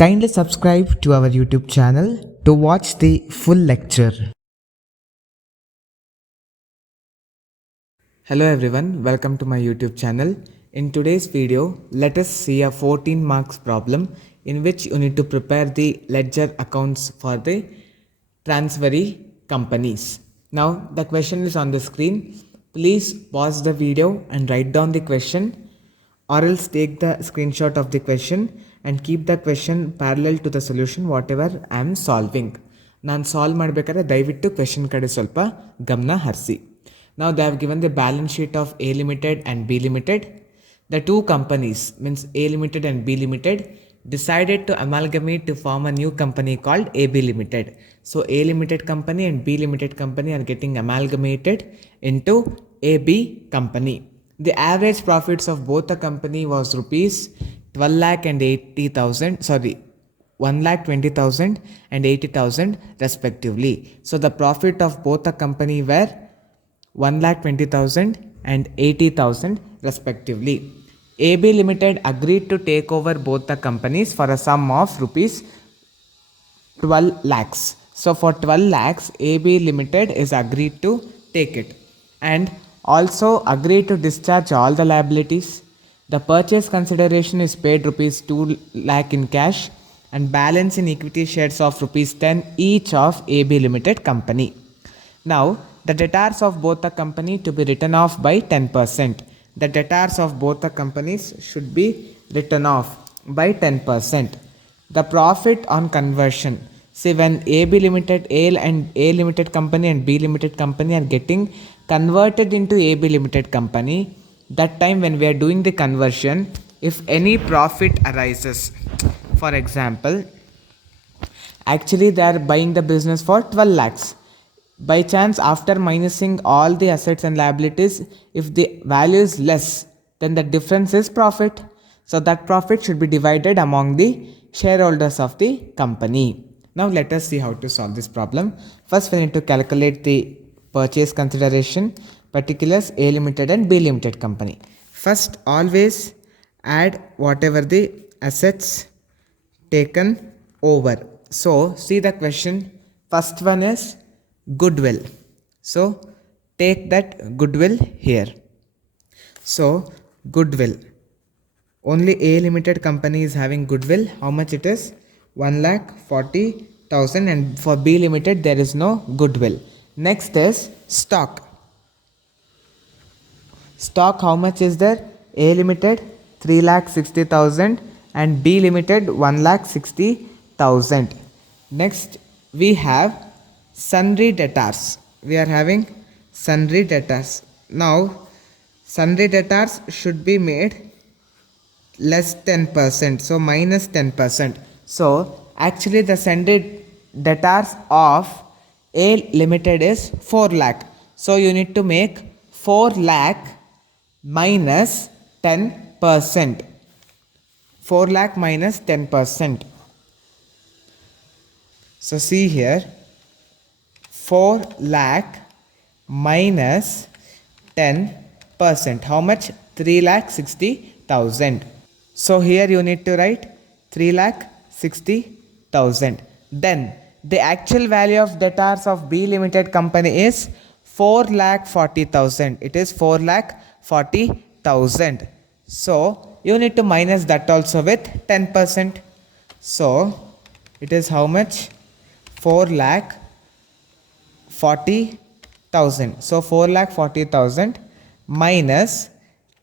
Kindly subscribe to our YouTube channel to watch the full lecture. Hello everyone, welcome to my YouTube channel. In today's video, let us see a 14 marks problem in which you need to prepare the ledger accounts for the transferee companies. Now the question is on the screen. Please pause the video and write down the question, or else take the screenshot of the question and keep the question parallel to the solution whatever I am solving. ನಾನು solve ಮಾಡಬೇಕಾದ್ರೆ ದಯವಿಟ್ಟು question ಕಡೆ ಸ್ವಲ್ಪ ಗಮನ ಹರಿಸಿ. Now they have given the balance sheet of A Limited and B Limited. The two companies, means A Limited and B Limited, decided to amalgamate to form a new company called AB Limited. So A Limited company and B Limited company are getting amalgamated into AB company. The average profits of both the company was rupees 12 lakh and 80,000, sorry, 1,20,000 and 80,000 respectively. So the profit of both the company were 1,20,000 and 80,000 respectively. AB Limited agreed to take over both the companies for a sum of rupees 12 lakhs. So for 12 lakhs, AB Limited is agreed to take it and also agreed to discharge all the liabilities. The purchase consideration is paid rupees 2 lakh in cash and balance in equity shares of rupees 10 each of AB Limited company. Now, the debtors of both the company to be written off by 10%. The debtors of both the companies should be written off by 10%. The profit on conversion. See, when AB Limited, A Limited company and B Limited company are getting converted into AB Limited company, that time when we are doing the conversion, if any profit arises, for example, actually they are buying the business for 12 lakhs. By chance, after minusing all the assets and liabilities, if the value is less, then the difference is profit. So that profit should be divided among the shareholders of the company. Now let us see how to solve this problem. First, we need to calculate the purchase consideration, particulars A Limited and B Limited company. First, always add whatever the assets taken over. So see the question. First one is goodwill. So take that goodwill here. So goodwill, only A Limited company is having goodwill. How much it is? 1,40,000, and for B Limited there is no goodwill. Next is stock. Stock, how much is there? A Limited 3,60,000 and B Limited 1,60,000. Next we have sundry debtors. We are having sundry debtors. Now sundry debtors should be made less 10%, so minus 10%. So actually the sundry debtors of A Limited is 4 lakh. So you need to make 4 lakh minus 10%. 4 lakh minus 10%. So see here, 4 lakh minus 10%. How much? 3,60,000. So here you need to write 3,60,000. Then the actual value of debtors of B Limited company is 4,40,000. It is 4,40,000. So you need to minus that also with 10%. So it is how much? 4,40,000. So 4,40,000 minus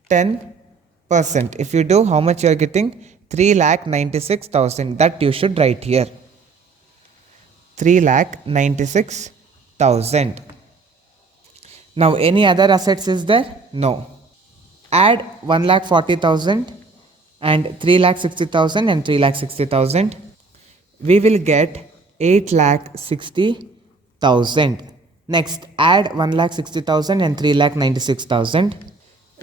10%. If you do, how much you are getting? 3,96,000. That you should write here. 3,96,000. Now any other assets is there? No. Add 1,40,000 and 3,60,000 and 3,60,000. We will get 8,60,000. Next, add 1,60,000 and 3,96,000.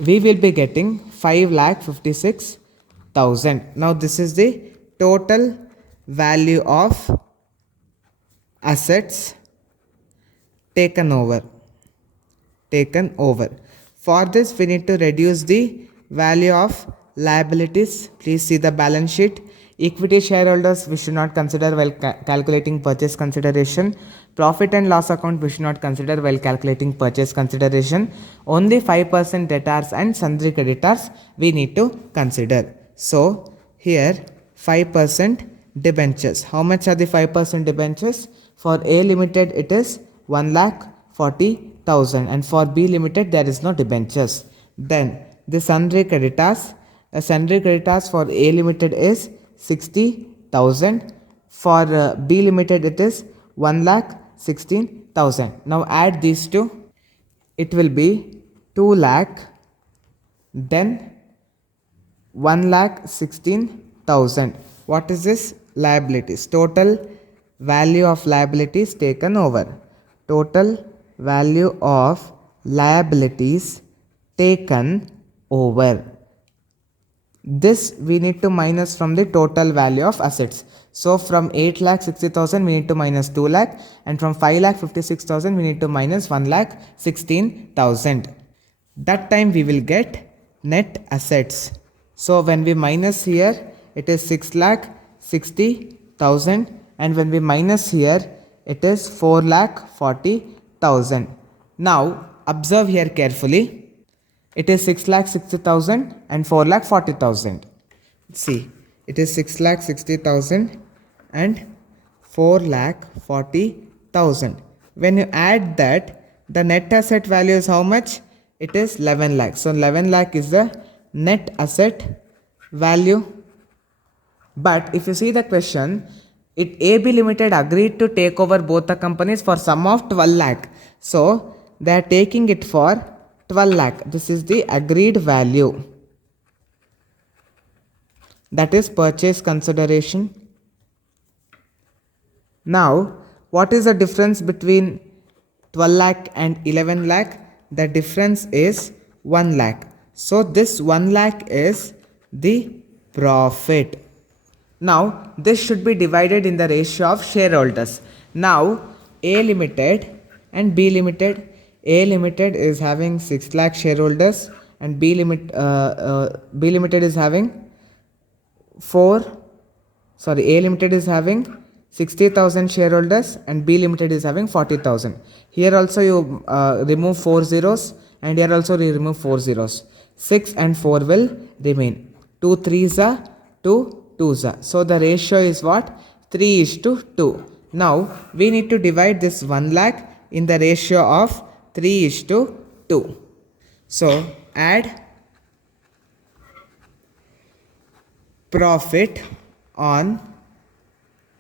We will be getting 5,56,000. Now this is the total value of assets taken over. For this we need to reduce the value of liabilities. Please see the balance sheet. Equity shareholders we should not consider while calculating purchase consideration. Profit and loss account we should not consider while calculating purchase consideration. Only 5% debtors and sundry creditors we need to consider. So here 5% debentures. How much are the 5% debentures? For A Limited it is 1,40,000 and for B Limited there is no debentures. Then the sundry creditors. Sundry creditors for A Limited is 60,000. For B Limited it is 1,16,000. Now add these two. It will be 2 lakh, then 1,16,000. What is this? Liabilities. Total value of liabilities taken over. Total value of liabilities taken over. This we need to minus from the total value of assets. So from 8,60,000 we need to minus 2 lakh, and from 5,56,000 we need to minus 1,16,000. That time we will get net assets. So when we minus here it is 6,60,000, and when we minus here it is 4,40,000. Now observe here carefully. It is 6,60,000 and 4,40,000. See, it is 6,60,000 and 4,40,000. When you add that, the net asset value is how much? It is 11 lakh. So 11 lakh is the net asset value. But if you see the question, AB Limited agreed to take over both the companies for sum of 12 lakh. So they are taking it for 12 lakh. This is the agreed value. That is purchase consideration. Now, what is the difference between 12 lakh and 11 lakh? The difference is 1 lakh. So this 1 lakh is the profit. Now, this should be divided in the ratio of shareholders. Now, A Limited and B Limited. A Limited is having 6 lakh shareholders and B Limited is having A Limited is having 60,000 shareholders and B Limited is having 40,000. Here also you remove 4 zeros, and here also you remove 4 zeros. 6 and 4 will remain. 2 3s are 2 2s are. So the ratio is what? 3:2. Now we need to divide this 1 lakh in the ratio of 3:2. So add profit on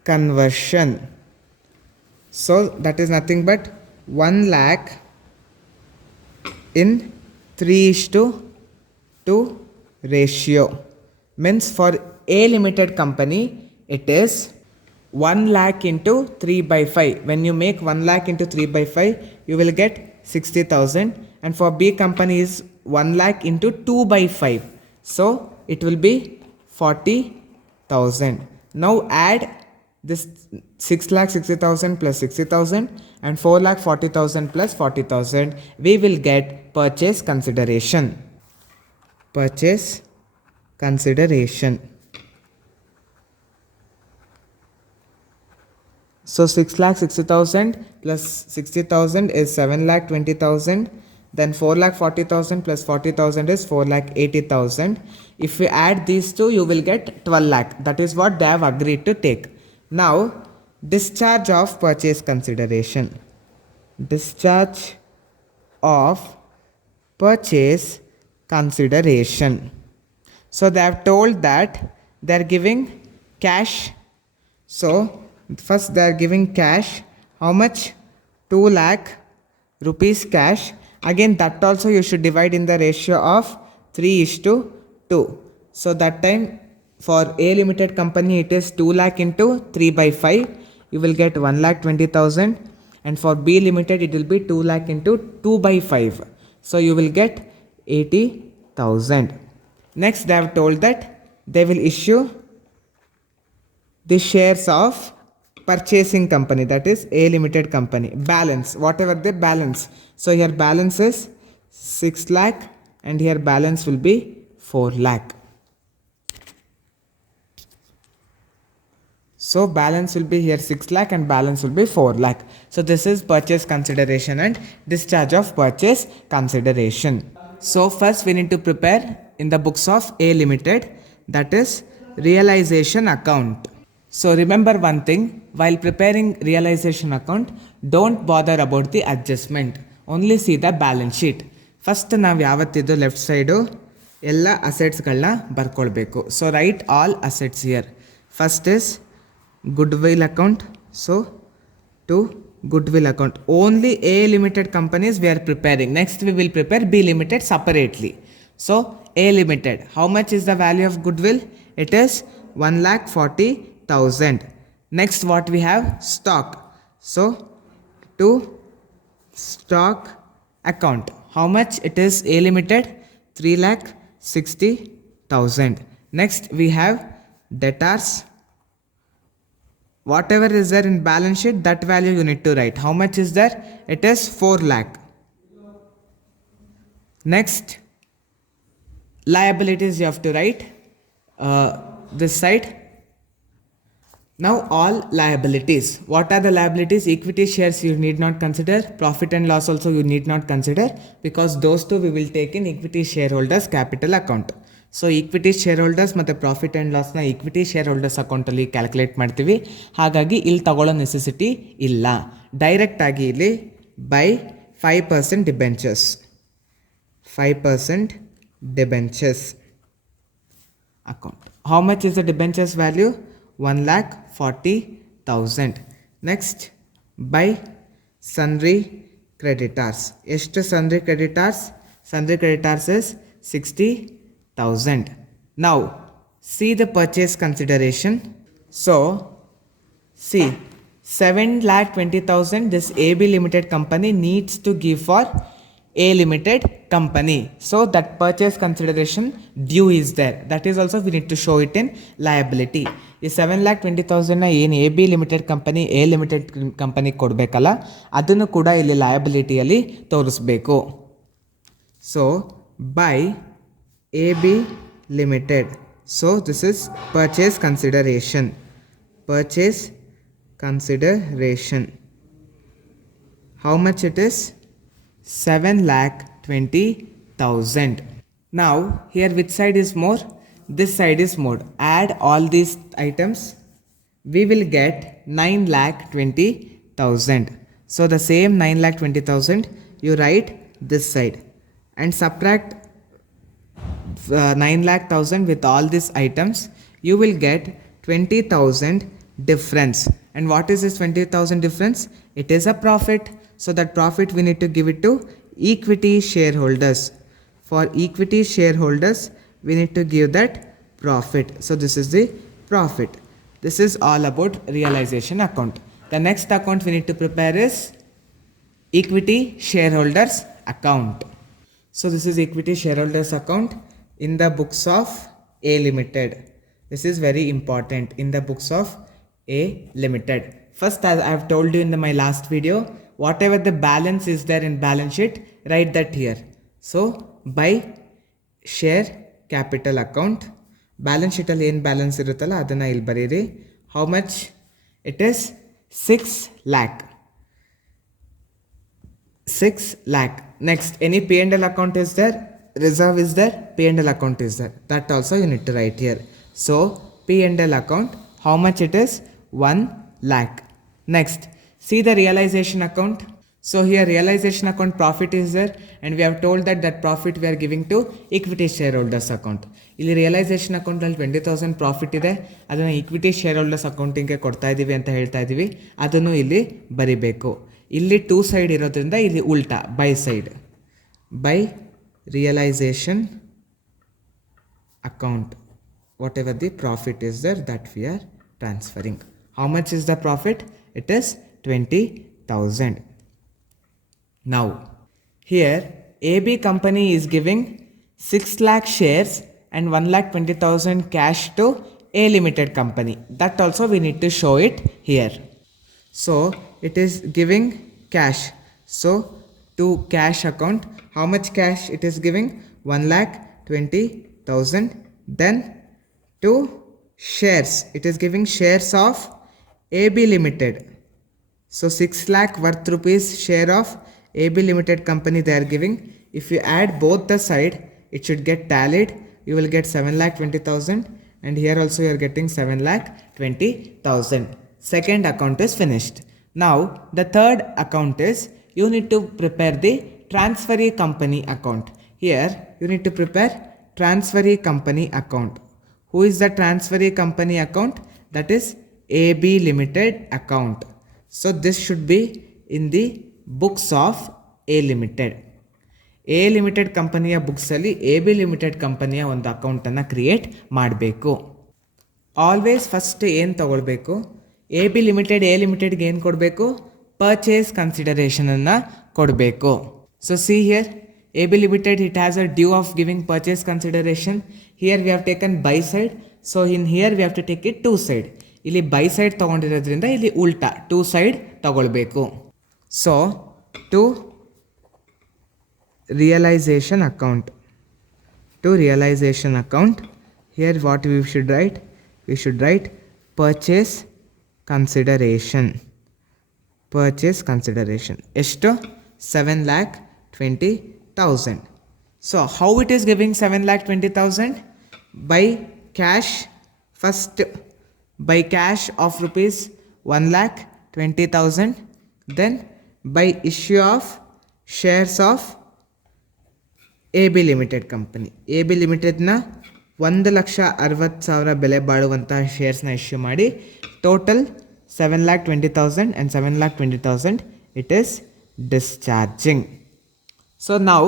conversion. So that is nothing but 1 lakh in 3:2 ratio. Means for A Limited company it is 1 lakh into 3/5. When you make 1 lakh into 3/5, you will get 60,000, and for B company is 1 lakh into 2/5. So it will be 40,000. Now add this 6,60,000 plus 60,000 and 4,40,000 plus 40,000. We will get purchase consideration. Purchase consideration. So 6,60,000 plus 60,000 is 7,20,000. Then 4,40,000 plus 40,000 is 4,80,000. If we add these two, you will get 12 lakh. That is what they have agreed to take. Now, discharge of purchase consideration. Discharge of purchase consideration. So they have told that they are giving cash. So first they are giving cash. How much? 2 lakh rupees cash. Again that also you should divide in the ratio of 3:2. So that time for A Limited company it is 2 lakh into 3/5. You will get 1,20,000, and for B Limited it will be 2 lakh into 2/5. So you will get 80,000. Next they have told that they will issue the shares of purchasing company, that is A Limited company. Balance, whatever the balance. So here balance is 6 lakh and here balance will be 4 lakh. So balance will be here 6 lakh and balance will be 4 lakh. So this is purchase consideration and discharge of purchase consideration. So first we need to prepare in the books of A Limited, that is realization account. So remember one thing, while preparing realization account, don't bother about the adjustment. Only see the balance sheet. First ನಾವು ಯಾವತ್ತಿದ್ದು left side ಎಲ್ಲ ಅಸೆಟ್ಸ್ಗಳನ್ನ ಬರ್ಕೊಳ್ಬೇಕು. So right all assets here. First is goodwill account. So to goodwill account, only A limited companies we are preparing. Next we will prepare B limited separately. So A limited, how much is the value of goodwill? It is 1,40,000. Next what we have, stock. So to stock account, how much it is A limited? 3,60,000. Next we have debtors. Whatever is there in balance sheet, that value you need to write. How much is there? It is 4 lakh. Next, liabilities you have to write this side. Now all liabilities. What are the liabilities? Equity shares you need not consider. Profit and loss also you need not consider, because those two we will take in equity shareholders capital account. So equity shareholders ಮತ್ತು profit and ಲಾಸ್ನ equity shareholders ಅಕೌಂಟಲ್ಲಿ calculate ಮಾಡ್ತೀವಿ. ಹಾಗಾಗಿ ಇಲ್ಲಿ ತಗೊಳ್ಳೋ necessity ಇಲ್ಲ. ಡೈರೆಕ್ಟಾಗಿ ಇಲ್ಲಿ by 5% debentures, 5% debentures account. How much is the debentures value? 1,40,000. Next by sundry creditors. ಎಷ್ಟು sundry creditors? Sundry creditors is 60,000. Now see the purchase consideration. So see 7,20,000 this AB limited company needs to give for A limited company. So that purchase consideration due is there. That is also we need to show it in liability. ಈ 7,20,000 ಏನು A B limited company A limited company ಕೊಡಬೇಕಲ್ಲ, ಅದನ್ನು ಕೂಡ ಇಲ್ಲಿ ಲಯಬಿಲಿಟಿಯಲ್ಲಿ ತೋರಿಸ್ಬೇಕು. So by AB limited. So this is purchase consideration. Purchase consideration. How much it is? 7,20,000. Now here which side is more? This side is more. Add all these items. We will get 9,20,000. So the same 9,20,000 you write this side and subtract 9,00,000 with all these items. You will get 20,000 difference. And what is this 20,000 difference? It is a profit. So that profit we need to give it to equity shareholders. For equity shareholders we need to give that profit. So this is the profit. This is all about realization account. The next account we need to prepare is equity shareholders account. So this is equity shareholders account in the books of A limited. This is very important, in the books of A limited. First, as I have told you in my last video, whatever the balance is there in balance sheet, write that here. So by share capital account, balance sheet ಅಲ್ಲಿ ಏನು balance ಇರುತ್ತಲ್ಲ ಅದನ್ನು ಇಲ್ಲಿ ಬರೀರಿ. How much? It is 6 lakh. 6 lakh. Next, any P&L account is there, reserve is there, P&L account is there, that also you need to write here. So P&L account, how much it is? 1 lakh. Next, see the realization account. So here realization account profit is there, and we have told that profit we are giving to equity shareholders account. ಇಲ್ಲಿ realisation ಅಕೌಂಟಲ್ಲಿ 20,000 profit ಇದೆ, ಅದನ್ನು equity share holders ಅಕೌಂಟಿಂಗ್ಗೆ ಕೊಡ್ತಾ ಇದ್ದೀವಿ ಅಂತ ಹೇಳ್ತಾ ಇದ್ದೀವಿ, ಅದನ್ನು ಇಲ್ಲಿ ಬರಿಬೇಕು. ಇಲ್ಲಿ 2 ಸೈಡ್ ಇರೋದ್ರಿಂದ ಇಲ್ಲಿ ಉಲ್ಟಾ by side, by realization account, whatever the profit is there that we are transferring. How much is the profit? It is 20,000. Now here AB company is giving 6 lakh shares and 1,20,000 cash to A limited company. That also we need to show it here. So it is giving cash. So to cash account, how much cash it is giving? 1,20,000. Then to shares, it is giving shares of AB Limited. So 6 lakh worth rupees share of AB Limited company they are giving. If you add both the side, it should get tallied. You will get 7 lakh 20,000, and here also you are getting 7 lakh 20,000. Second account is finished. Now the third account is you need to prepare the transferee company account. Here you need to prepare transferee company account. Who is the transferee company account? That is AB Limited account. So this should be in the books of A Limited. A Limited ಕಂಪನಿಯ ಬುಕ್ಸಲ್ಲಿ A B limited ಕಂಪನಿಯ ಒಂದು ಅಕೌಂಟನ್ನು create ಮಾಡಬೇಕು. Always first ಏನು ತಗೊಳ್ಬೇಕು, A B limited A ಲಿಮಿಟೆಡ್ಗೆ ಏನು ಕೊಡಬೇಕು, ಪರ್ಚೇಸ್ ಕನ್ಸಿಡರೇಷನನ್ನು ಕೊಡಬೇಕು. So see here A B limited it has a due of giving purchase consideration. Here we have taken by side, so in here we have to take it to side. ಇಲ್ಲಿ by side ತೊಗೊಂಡಿರೋದ್ರಿಂದ ಇಲ್ಲಿ ಉಲ್ಟಾ to side ತಗೊಳ್ಬೇಕು. So to realization account, to realization account, here what we should write, we should write purchase consideration. Purchase consideration ಎಷ್ಟು 7,20,000. So how it is giving 7,20,000? By cash. First by cash of rupees 1,20,000, then by issue of shares of A B limited company. A B ಲಿಮಿಟೆಡ್ನ 1,60,000 ಬೆಲೆ ಬಾಳುವಂತಹ ಶೇರ್ಸ್ನ issue ಮಾಡಿ total 7,20,000 and 7,20,000 it is discharging. So now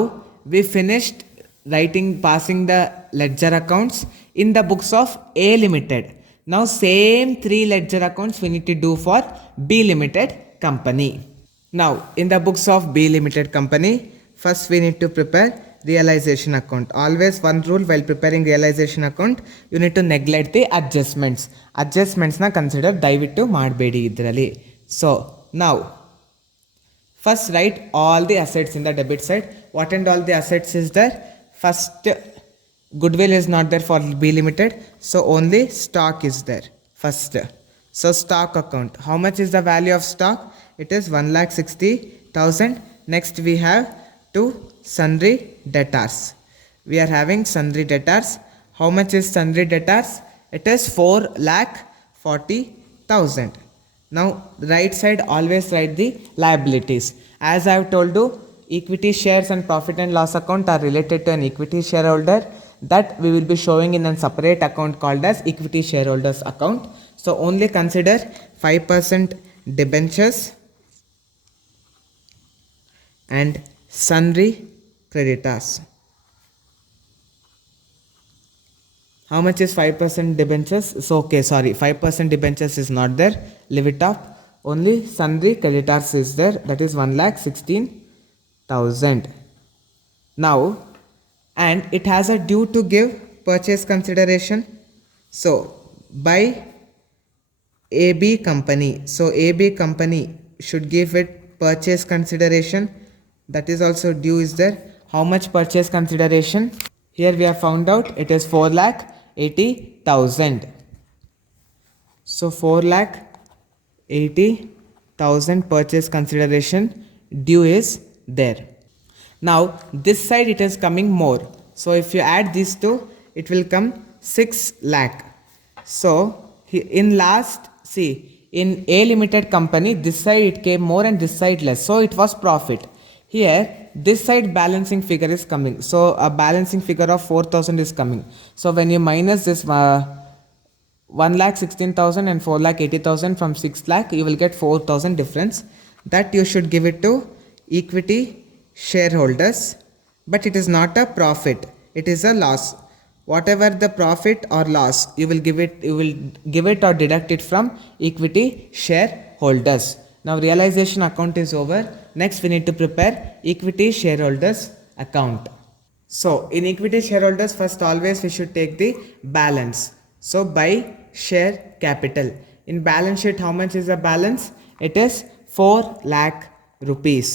we finished writing, passing the ledger accounts in the books of A Limited. Now same 3 ledger accounts we need to do for B Limited company. Now in the books of B Limited company, first we need to prepare realization account. Always one rule while preparing realization account, you need to neglect the adjustments. Adjustments na consider ದಯವಿಟ್ಟು ಮಾಡಬೇಡಿ ಇದರಲ್ಲಿ. So now first write all the assets in the debit side. What and all the assets is there? First, goodwill is not there for B Limited, so only stock is there first. So stock account, how much is the value of stock? It is 1,60,000. Next we have to sundry debtors. We are having sundry debtors. How much is sundry debtors? It is 4,40,000. Now right side always write the liabilities. As I have told you, equity shares and profit and loss account are related to an equity shareholder, that we will be showing in a separate account called as equity shareholders account. So only consider 5% debentures and sundry creditors. How much is 5% debentures? So okay, sorry, 5% debentures is not there, leave it off. Only sundry creditors is there, that is 1,16,000. Now, and it has a due to give purchase consideration. So by AB company, so AB company should give it purchase consideration, that is also due is there. How much purchase consideration? Here we have found out it is 4,80,000. So 4,80,000 purchase consideration due is there. Now this side it is coming more, so if you add these two it will come 6 lakh. So in last, see, in A Limited company this side it came more and this side less, so it was profit. Here this side balancing figure is coming, so a balancing figure of 4,000 is coming. So when you minus this 1,16,000 and 4,80,000 from 6 lakh, you will get 4,000 difference. That you should give it to equity shareholders, but it is not a profit, it is a loss. Whatever the profit or loss, you will give it or deduct it from equity shareholders. Now realization account is over. Next we need to prepare equity shareholders account. So in equity shareholders, first always we should take the balance. So by share capital, in balance sheet how much is the balance? It is 4 lakh rupees.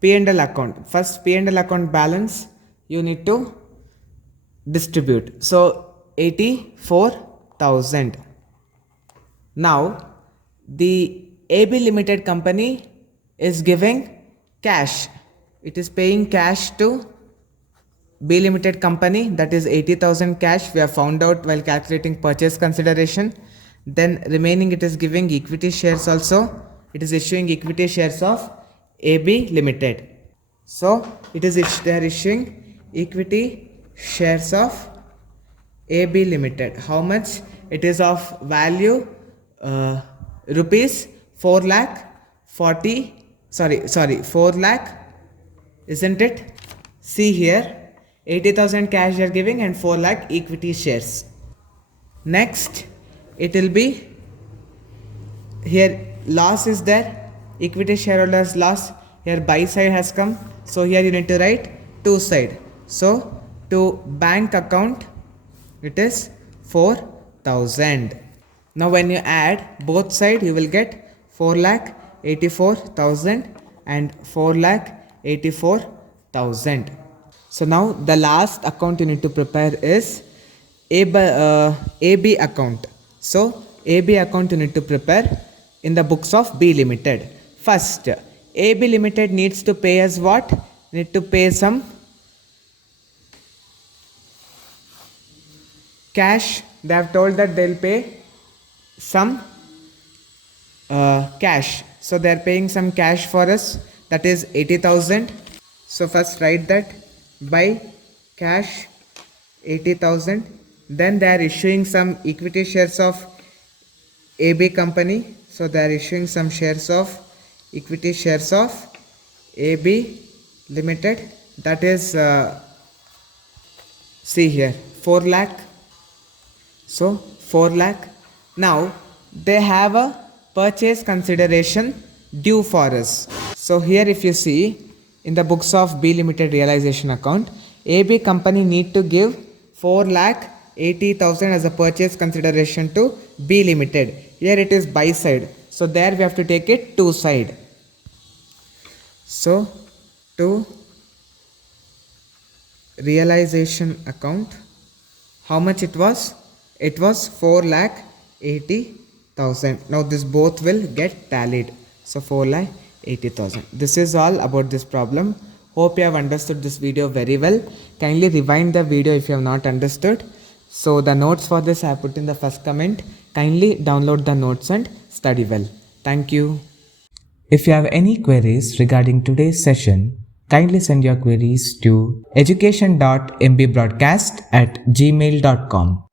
P&L account, first P&L account balance you need to distribute. So 84,000. Now the AB Limited company is giving cash. It is paying cash to B Limited company, that is 80,000 cash we have found out while calculating purchase consideration. Then remaining it is giving equity shares also. It is issuing equity shares of AB Limited. So it is they are issuing equity shares of AB Limited. How much? It is of value rupees 4 lakh 40, sorry 4 lakh, isn't it? See here, 80,000 cash they are giving and 4 lakh equity shares. Next it will be here loss is there, equity shareholders loss. Here buy side has come, so here you need to write two side. So to bank account it is 4,000. Now when you add both side you will get 4,84,000 and 4,84,000. So now the last account you need to prepare is AB account. So AB account you need to prepare in the books of B Limited. First, AB Limited needs to pay us what? Need to pay some cash. They have told that they'll pay some cash. So they are paying some cash for us, that is 80,000. So first write that by cash 80,000. Then they are issuing some equity shares of AB company. So they are issuing some shares of equity shares of AB Limited, that is see here 4 lakh. So 4 lakh. Now they have a purchase consideration due for us. So here if you see in the books of B Limited realization account, AB company need to give 4,80,000 as a purchase consideration to B Limited. Here it is buy side, so there we have to take it two side. So to realization account, how much it was? It was 4,80,000. Now this both will get tallied. So 4,80,000. This is all about this problem. Hope you have understood this video very well. Kindly rewind the video if you have not understood. So the notes for this I have put in the first comment. Kindly download the notes and study well. Thank you. If you have any queries regarding today's session, kindly send your queries to education.mbroadcast@gmail.com.